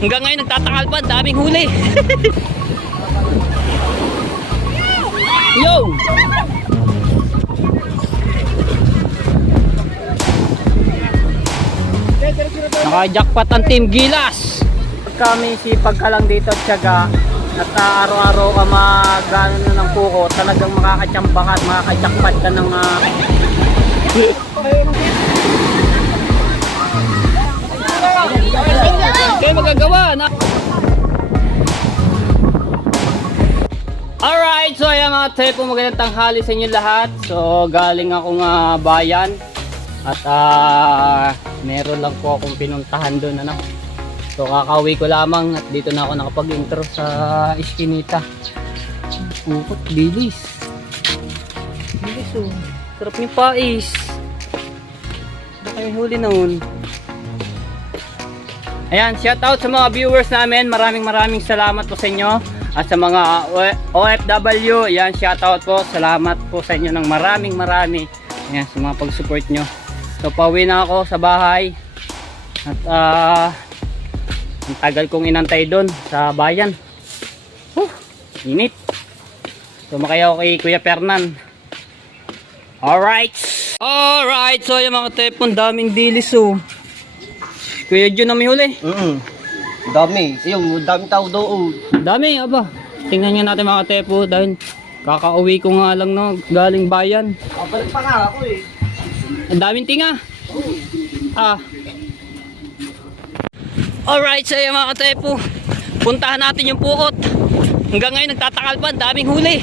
Hanggang ngayon nagtatakal pa, daming huli. Yo! Naka-jackpot ang Team Gilas. Kami sipag ka lang dito at tiyaga at araw-araw ka mag-ano na ng puko, talagang makakatsamba ka at makaka-jackpot ka ng kaya magagawa na. Alright, so ayan mga trepo, magandang tanghali sa inyo lahat. So galing akong bayan at meron lang po akong pinuntahan doon, ano. So kakauwi ko lamang at dito na ako nakapag-intro sa iskinita. Pukot, bilis. Bilis oh. Sarap yung pais. Baka yung huli noon. Ayan, shout out sa mga viewers namin. Maraming salamat po sa inyo. At sa mga OFW, ayan, shout out po. Salamat po sa inyo ng marami. Ayan, sa mga pag-support nyo. So pauwi na ako sa bahay. At ang tagal kong inantay doon sa bayan. Init. Sumakay ako kay Kuya Fernan. Alright, so yung mga tepon, daming dilis oh. Kuya Jun na may huli. Dami. Yung daming tao doon. Dami, aba. Tingnan nyo natin mga tepo dahil kakauwi ko nga lang no, galing bayan. Balik pa nga ako eh. Ang daming tinga. Alright, so yung mga tepo, puntahan natin yung pukot. Hanggang ngayon nagtatakal pa, daming huli.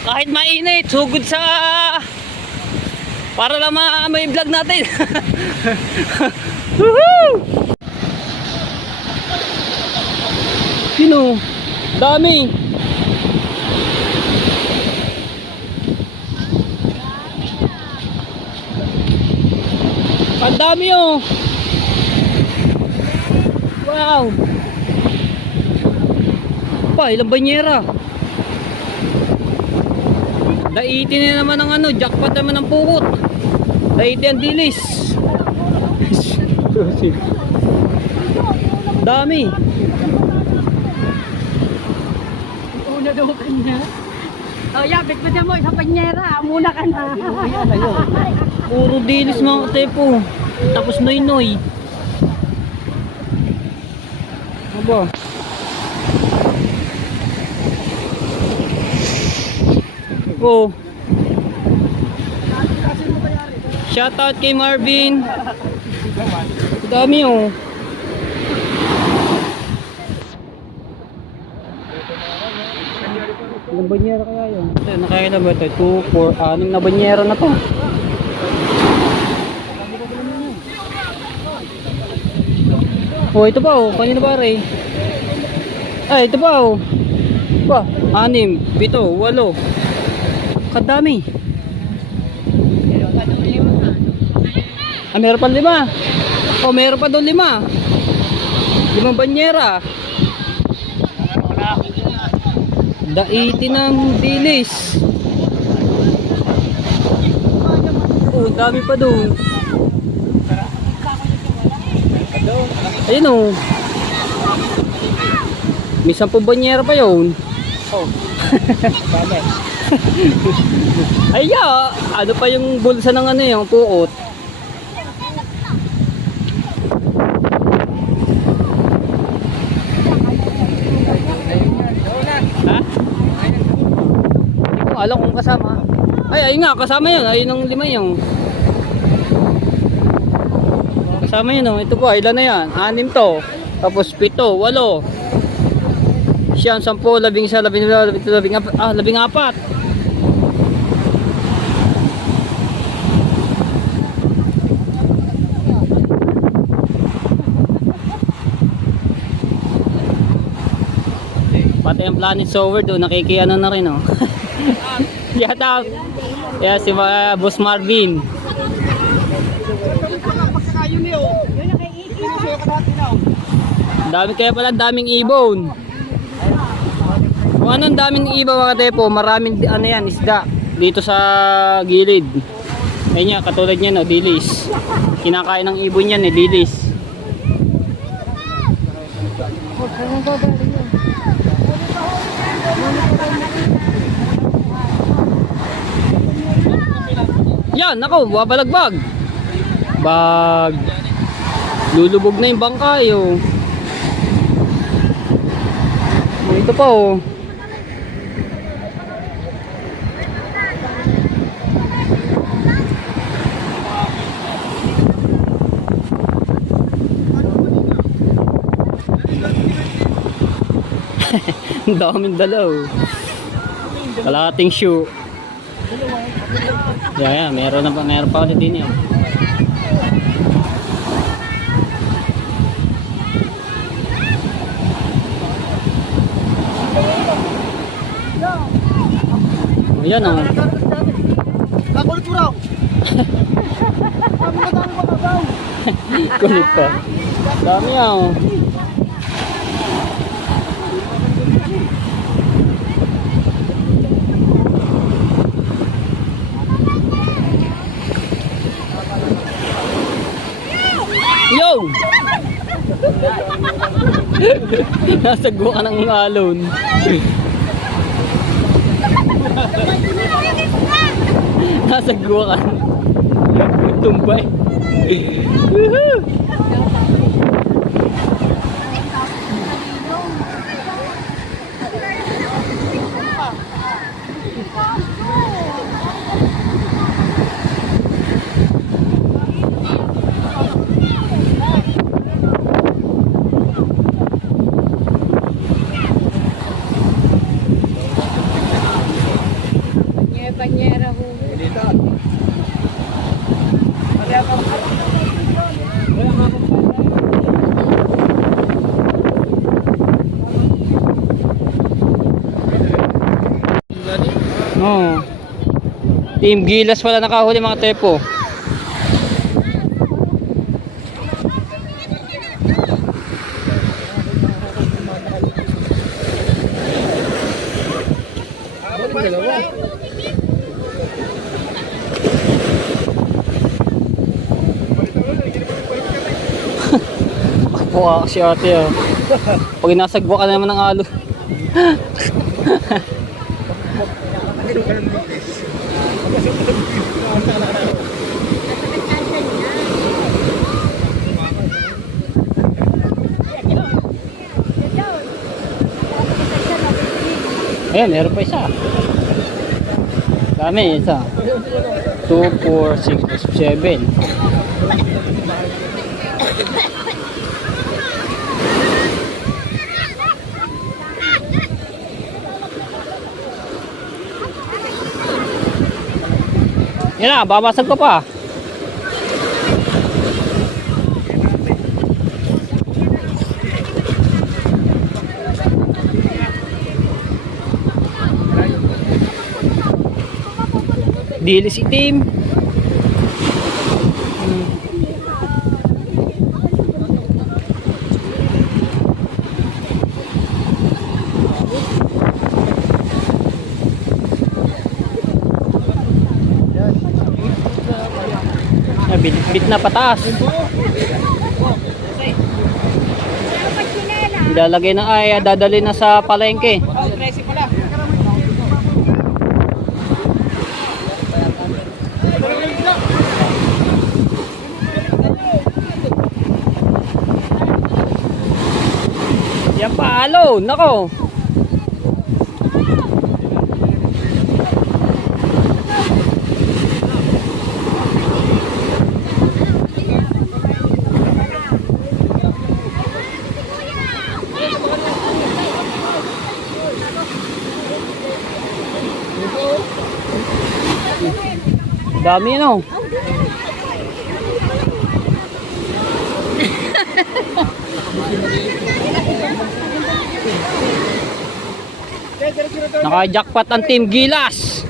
Kahit mainit, sugod sa para lang may vlog natin. Sino? Dami. Ang dami oh. Wow. Pa, ilang banyera. Daiti na naman ang ano, jackpot naman ng pukot. Daiti ang dilis. Dami. Una daw kanya. Oh, yapit pa mo sa panyera. Muna ka na. Puro dilis mga tepo. Tapos noy-noy. Aba. Oh. Shout out kay Marvin. Dami oh. Ilang banyera kaya yun? Nakailan ba ito? 2, 4, 6 na banyera na to. Oh, ito pa oh. Kanina ba rin? Ay, ito pa oh. Pa, 6, 7, 8. Kadami. Meron pa 5. Oh, meron pa doon 5. 5 banyera. Daiti ng dilis. Oh, dami pa doon. Ayun oh. May 10 banyera pa yun. Oh. Ay ano pa yung bulsa ng ano yung puot. Ha? Hindi ko alam kung kasama. Ay nga, kasama yun. Ayun ang 5 yung. Kasama yun oh. Ito po, ilan na yan? 6 to. Tapos 7, 8. Siyang 10, 11, 12, 14. Pati ang Planet Sower doon, nakikiano na rin oh. Shout out. Yeah, si Boss Marvin. Dami kaya pala, daming ibon. Kung anong daming ibon mga tepo, maraming ano yan, isda dito sa gilid. Ayun nga, katulad niyan, no, dilis. Kinakain ng ibon yan, dilis. Saan ba galing yun? Yan, nako, babalagbag. Bag. Lulubog na yung bangkay, oh. Ito pa, oh. Ang daming dalaw. Kalahating shoe. Yan, meron pa ulit din yun. Ayan, oh. Kakulit mo raw. Kulit pa. Dami, oh. Yo! Nasagwa ka ng alon. Nasagwa ka. Tumbay. Woohoo! Banyera ho. Oh. Team Gilas pala nakahuli mga tepo. Buka si ate, oh. Pag nasagwa ka na naman ng alo. Ayan, meron pa isa. Dami, isa. 2, 4, 6, 7. Yan na, babasag ko pa. Dilis itim. Bit na pataas. Ilalagay na ay dadali na sa palengke. Yan palo, nako. Dami no. Naka-jackpot ang Team Gilas.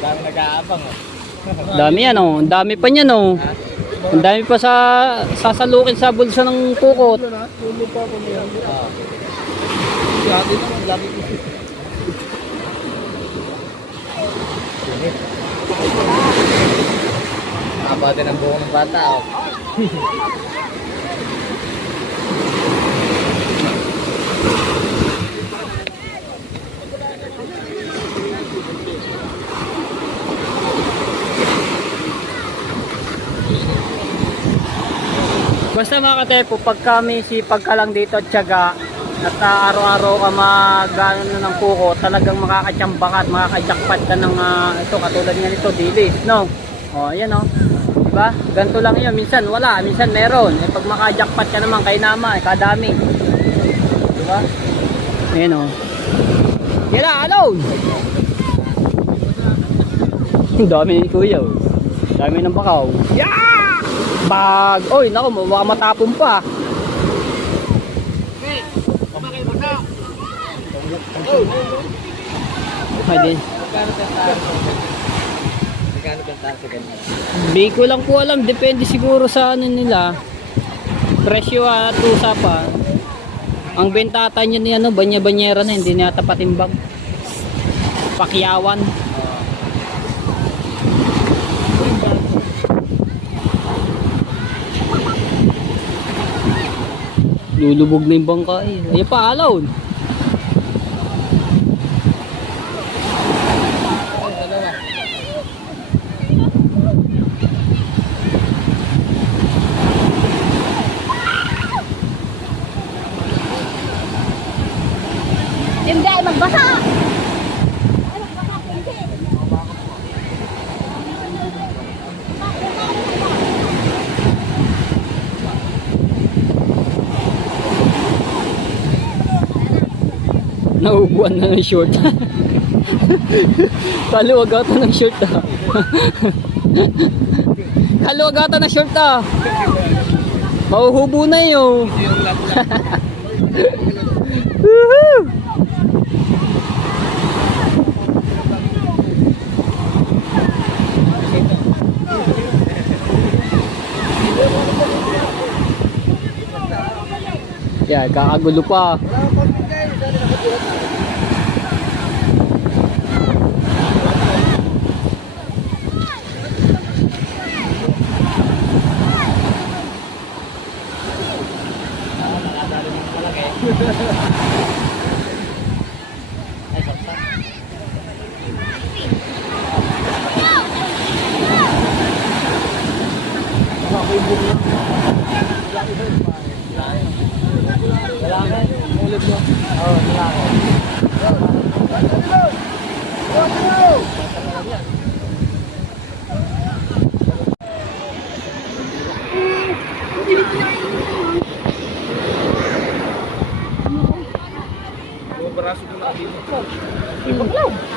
Dami nag-aabang. Dami yan oh. Ang dami pa niyan oh. Ang dami pa sa sasalukin sa bulsa ng kukot. Haba din ang buhok ng bata. Oh. Basta mga katepo, pag kami sipag ka lang dito at tiyaga at araw-araw ka mag-ano ng kuko, talagang makakatsamba ka at makakajakpat ka ng ito, katulad nga nito, dilis, no? O, ayan o. Diba? Ganito lang yun. Minsan wala, minsan meron. Eh, pag makajakpat ka naman, kay nama, kadami. Diba? Ayan o. Yan na, alone! Ang dami ni kuya o. Dami ng bakaw. Yeah! Bag! Oy, naku, baka matapon pa. Hindi. Di ko lang po alam, depende siguro sa ano nila. Presyo at usapan. Ang bentata niya ni ano, banya-banyera na, hindi niya patimbang. Pakyawan. Lulubog na yung bangka eh. Ayan pa, alon. Hindi, magbasa! Naubuan na ng short. Kaluwag ata ng short ah. Kaluwag ata ng short ah. Mauhubo na yun. Woohoo! Yeah, kakagulo pa.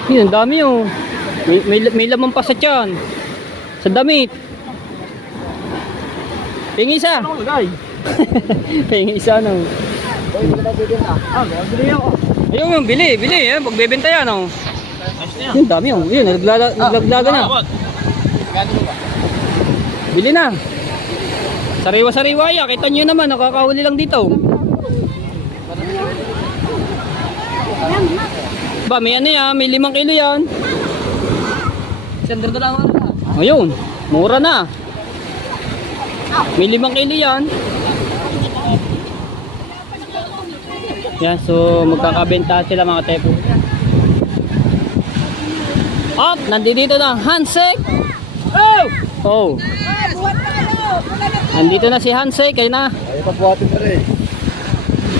Yan, dami oh. May laman pa sa tiyan. Sa damit. Tingin isa. Tingin isa no. Ayun yung bili eh. Pagbebenta yan oh. Yun, dami oh. Yun, naglaglaga na. Bili na. Sariwa-sariwa ya. Kita nyo naman, nakakahuli lang dito. Ba, may ano yan, may 5 kilo yan. Sender na lang. Ayun, mura na. May 5 kilo yan. Yan, so magkakabenta sila mga tepo. Up, nandito na, handshake. Oh! Oh. Nandito na si handshake, kaya na. Ay, papuhatin pa rin.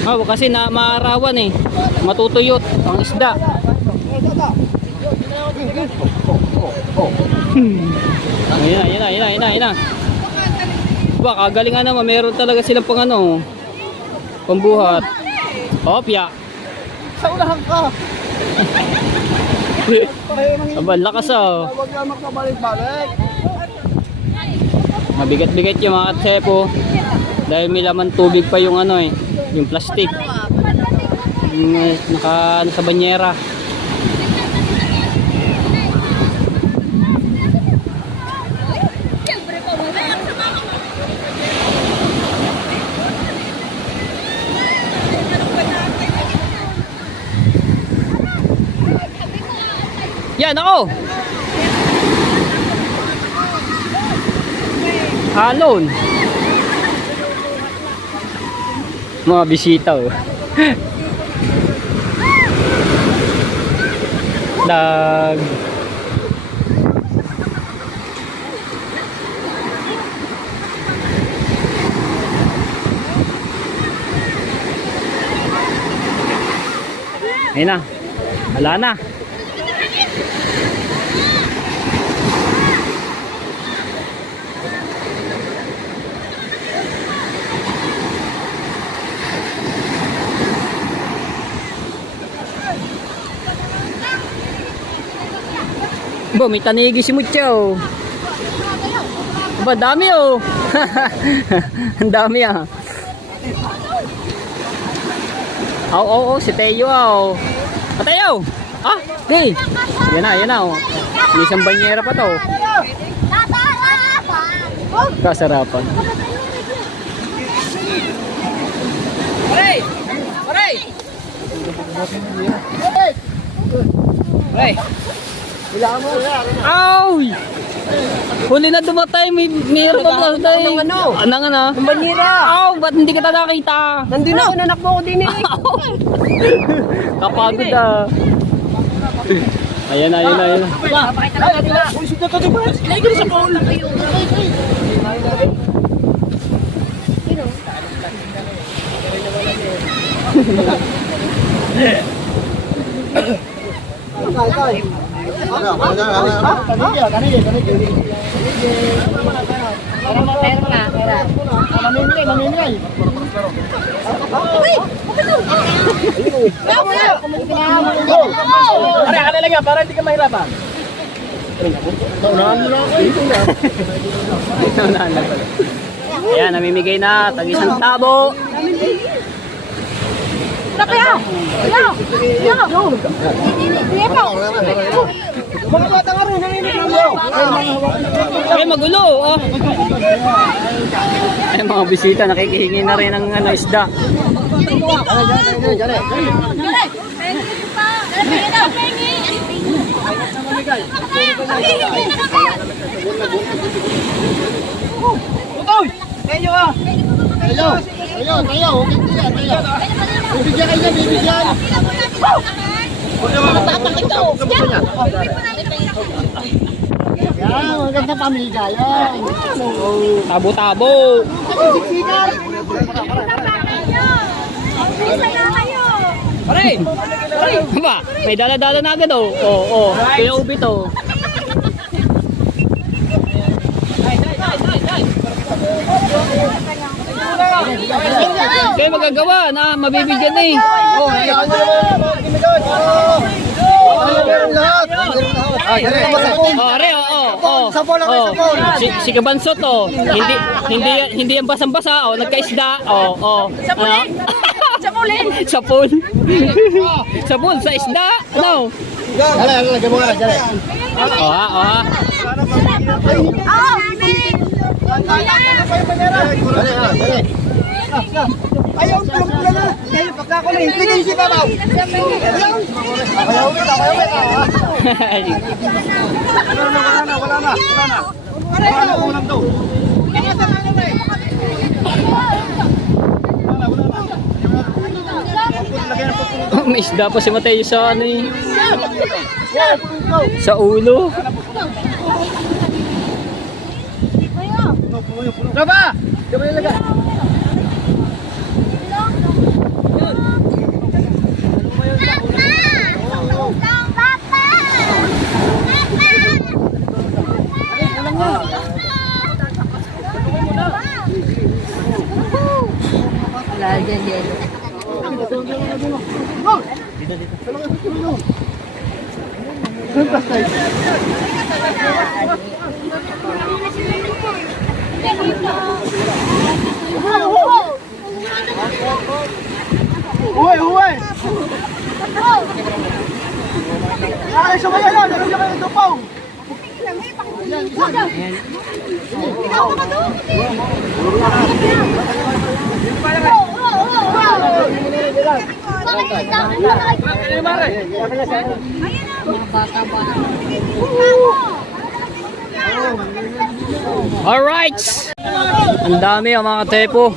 Oh, kasi na maarawan eh. Matutuyot ang isda. Ayun na. Ba, kagalingan naman, meron talaga silang pang ano, pambuhat. Opya. Sa unahan ka. Aba, lakas oh. Huwag na magpabalik-balik. Mabigat-bigat yung mga tsepo. Dahil may laman tubig pa yung ano eh, yung plastic. Yung naka ano, sa banyera. Yan ako. Alon. Mga bisita oh. Dag. Ayun na. Wala na. Bo, may tanigi si Mucho. Ba, dami oh. Ang dami ah. Oh, si Teo oh. Teo! Ah, di. Yan na oh. May isang banyera pa to. Kasarapan. Aray! Aray! Aray! Ay! Huli na dumatay, mayroon pa ba tayo? Anong ano? Ang banira. Aw, ba't hindi kita nakita? Nandun ako, nanakbo ko din eh. Kapagod ah. Ayan na. Papakita lang natin na. Uy, sito to, diba? Lagi ko sa phone. Para hindi ka mahirapan. Ayan, namimigay na. Tag-isang tabo. Mga bata nga rin, naninigaw. Ay, magulo. Oh. Ay, mga bisita, nakikihingi na rin ng ano, isda. Utoy! Tayo ah! Tayo! Tayo! Bibigyan kayo, bibigyan! Yan, maganda pamilya yan! Tabo-tabo. Pare! Ba, may dala-dala na agad oh. Oo. Kaya ubi to. Kaya magagawa na mabibigyan na eh. Oh, hayaan nyo naman! Ginagawa! Meron lahat! Oh, are, oh. Sapon lang kayo, sapon! Si Kabansot oh. Hindi yan basang-basa oh, nagkaisda. Oh. Sapon. Sapon sa isda. No. Dali, lagyan mo nga lang, dali. Oh ha. Dali. Ayaw, tulong-tulong na. Ayaw, pagkakulit. Ligay si Babaw. Ayaw. Wala na. Ulam daw. May isda pa si Mateo sa ano eh. Sa ulo. Raba! Diba nilagay? Wala dyan yelo. Uy! Ay, sumaya yan! Nagigyan kayo ng tupaw! Mga bata-bata. Alright! Ang dami mga katepo.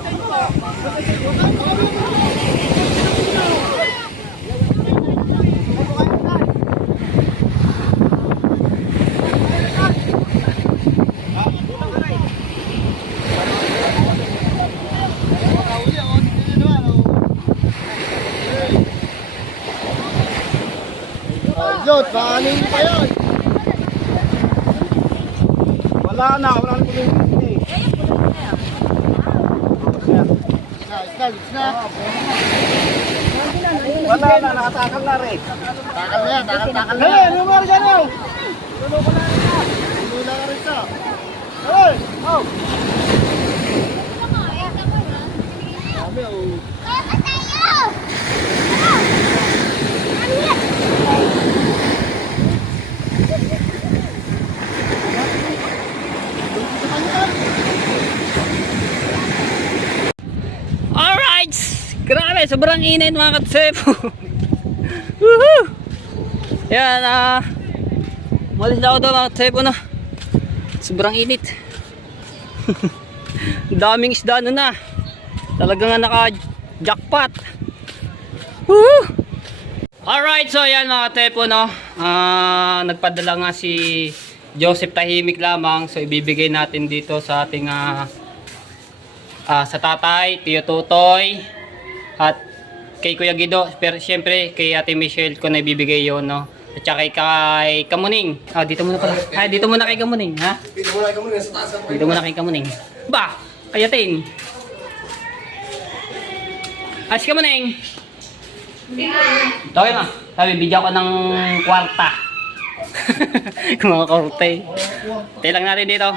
Jot, paano pa yan? Wala na kumulong. Wala na, nakatakal na rin. Takal na yan, takal na. Hey, ano mo rin yan? Tulo ko na rin yan. Tulo na rin siya. Hey, oh. Dami, oh. Alright! Grabe, sobrang init mga katsepo. Woohoo! Yan, malis na ako doon mga katsepo na. Sobrang init. Daming isda ano na. Talagang naka-jackpot. Woohoo! Alright, so yan mga katsepo no. Nagpadala nga si Joseph Tahimik lamang. So ibibigay natin dito sa ating sa tatay, Tiyo Tutoy, at kay Kuya Guido, pero siyempre kay Ate Michelle ko na ibibigay yun, no? At saka kay Kamuning. Dito muna pala. Dito muna kay Kamuning, ha? Dito muna kay Kamuning, sa taas. Dito muna kay Kamuning. Ba, kayatin. As Kamuning. Okay na. Sabi, bigyan ko ng kwarta. Mga korte. Tayo lang natin dito.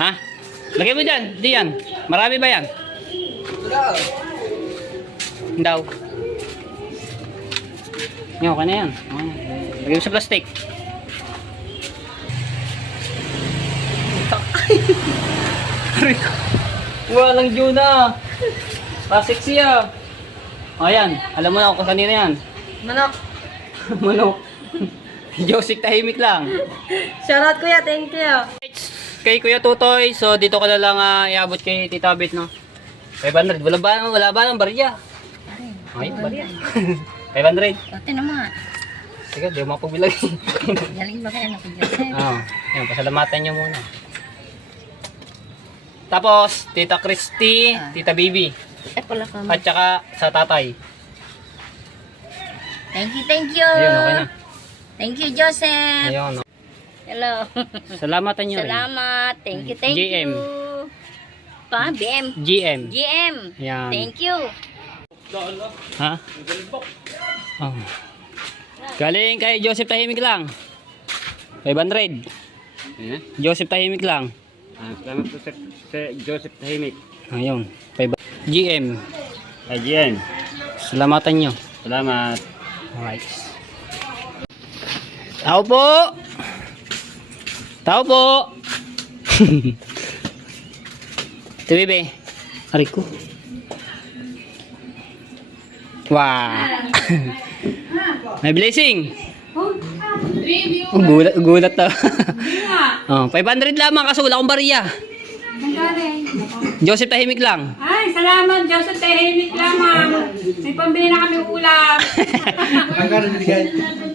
Ha? Lagay mo dyan, diyan. Marami ba yan? Daw. Yan, okay na yan. Lagay mo sa plastic. Walang Juna. Pa-sexy ah. Ayan, alam mo na ako kanina yan. Manok. Manok. Joseph Tahimik lang. Shoutout kuya, thank you. Kay Kuya Tutoy, so dito ko na lang iabot kay Tita Bet, no? 500. Wala ba ng barya? Ay, barya. 500. Ate naman. Sige, di mo mapabilag. Galing ba kaya natin dyan? Oo. Yan, pasalamatan nyo muna. Tapos, Tita Christy, Tita Bibi. Pala kami. At saka sa tatay. Thank you. Ayun, okay na. Thank you, Joseph. Ayun, no? Hello. Salamatan nyo rin. Salamat. Thank you, GM. you. Pa, BM. GM. GM. Yan. Thank you. Ha? Oh. Galing kay Joseph Tahimik lang. 500. Joseph Tahimik lang. Salamat po sa Joseph Tahimik. Ayun. 500. GM. Ayan. Salamatan nyo. Salamat. Alright. Tao po! Tao po! Ito, bebe. Aray ko. Wow! May blessing! Gulat na. Oh, 500 lamang kaso wala akong bariya. Joseph Tahimik lang. Ay, salamat, Joseph Tahimik lamang. May pambili na kami ulam.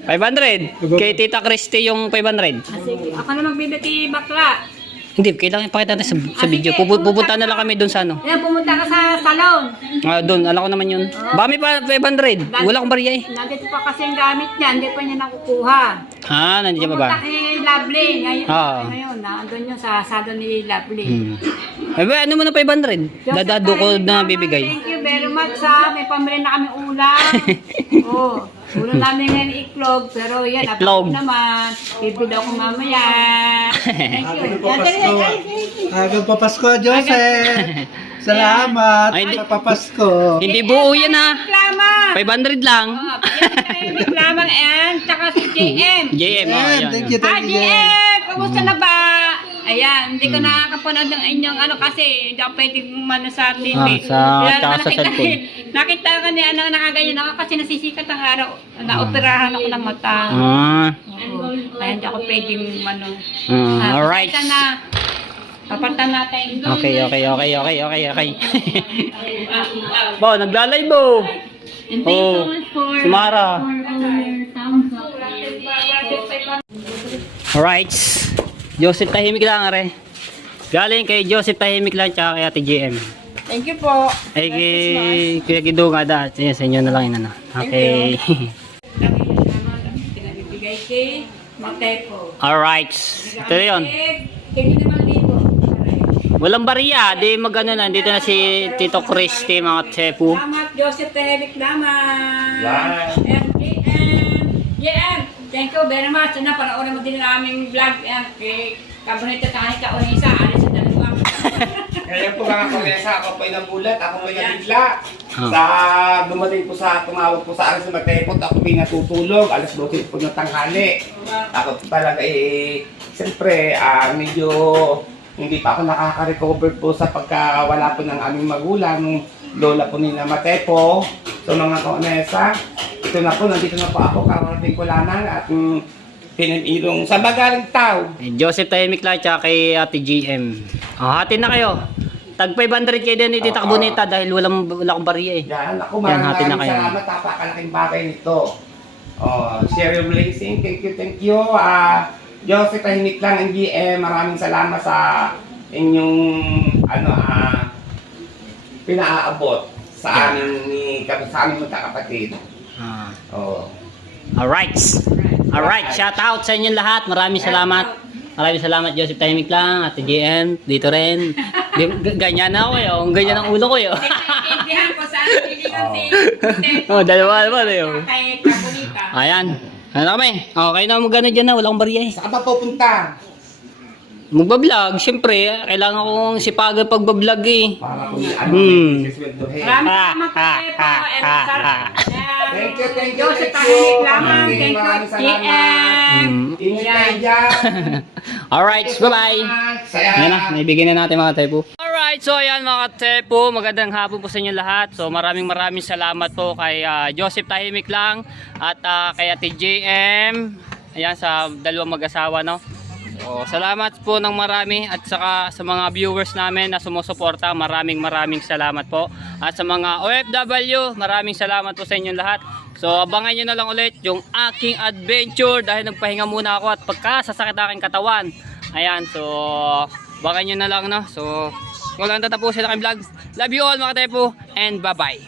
500. Kay Tita Christy yung 500. Sige, ako na magbibiti bakla. Hindi, kailangan ipakita natin sa video. Pupunta na lang kami doon sa ano. Yan, pumunta ka sa salon. Doon, alam ko naman yun. Baka may 500. Wala akong bariya eh. Nandito pa kasi yung gamit niya, hindi pa niya nakukuha. Nandiyan ba ba? Pumunta kay Lovely. Ngayon, Oo. ngayon nandun yung sa salon ni Lovely. Ay ba, ano mo na 500? Dadado ko na bibigay. Thank you very much ha. May pambili na kami ulam. Ulam namin ngayon iklog. Pero yan, Iklog. napakot naman. Bibili ako mamaya. Thank you. Agang papasko, Joseph. Salamat. Ay, hindi- Papasko. Hindi buo yan ha. Reklama. 500 lang. Reklama yan. Tsaka si JM. JM, Ayan, yan, thank yan. you, thank you. JM! Kamusta na ba? Ayan, hindi ko nakakapanood ng inyong ano kasi hindi ako pwedeng umano sa TV. sa- Kaya tsaka sa nakita, cellphone. nakita ko niya ano nakaganyan ako kasi nasisikat ang araw. Naoperahan ako ng mata. Oo. Kaya hindi ako pwedeng umano. Alright. Pasensya na. Papalitan natin. Okay. Bo, naglalay bo. And thank you Oh, so much for si Mara. for all your thumbs up. Alright. Joseph Tahimik lang, are. Galing kay Joseph Tahimik lang, tsaka kay Ate GM. Thank you po. Ay, kay Kuya Gido nga da. Sige, sa inyo na lang yun, ano. Okay. Pinabibigay kay Matepo. Alright. Ito yun. Kaya naman dito. Walang bariya. Di magano na. Dito na si Tito Christy, mga tsepu. Salamat, Joseph Tehevik naman. Yan. JM, thank you very much. Sana panoorin mo din ang aming vlog. Kay Kabonita kahit ka Unisa, alis sa dalawa. Kaya po mga kumesa, ako po'y nabulat, ako po'y nabigla. Ah. Sa dumating po sa tumawag po sa akin sa Matepot, ako po'y natutulog, alas 12 po ng tanghali. Ako po talaga siyempre medyo hindi pa ako nakaka-recover po sa pagkawala po ng aming magulang, nung lola po ni na Matepo. So mga kumesa, ito na po, nandito na po ako, karating ko lamang at pinag-irong sa bagaling tao. Joseph Tahimik lang, tsaka kay Ate GM. Hati na kayo. Tag 500 kayo din ni Tita Kabonita dahil wala akong bariya eh. Yan, ako Yan, hati na maraming kayo. salamat, napakalaking bagay nito. Share your blessing, thank you. Joseph Tahimik lang, NGM, maraming salamat sa inyong pinaaabot sa amin sa aming magkakapatid. Oh. Alright. Shout out sa inyong lahat. Maraming salamat. Maraming salamat, Joseph Tahimik lang, Ate GM, dito rin. Ganyan na ako eh. Ang ganyan ang ulo ko eh. Intindihan ko sa pilihan si Matepo. Oh, dalawa eh. Kay Kabonita. Ayan. Ano kami? Okay na magano dyan na. Wala akong bariya eh. Saan ka ba pupunta? Magbablog. Siyempre, kailangan kong sipagan pagbablog eh. Para kung Maraming salamat Matepo. And masarap. Thank you. Joseph Tahimik lamang. Thank you, Maraming salamat. GM. Ingat kayo dyan. Alright, bye-bye. Saya. Ayan na, naibigyan na natin mga tepo. Alright, so ayan mga tepo, magandang hapon po sa inyo lahat. So maraming salamat po kay Joseph Tahimik lang at kay Ate JM. Ayan, sa dalawang mag-asawa, no. So salamat po ng marami at saka sa mga viewers namin na sumusuporta, maraming salamat po. At sa mga OFW, maraming salamat po sa inyong lahat. So abangan nyo na lang ulit yung aking adventure dahil nagpahinga muna ako at pagkasasakit aking katawan. Ayan, so abangan nyo na lang, no. So wala nang tatapusin na aking vlog. Love you all mga tepo and bye bye.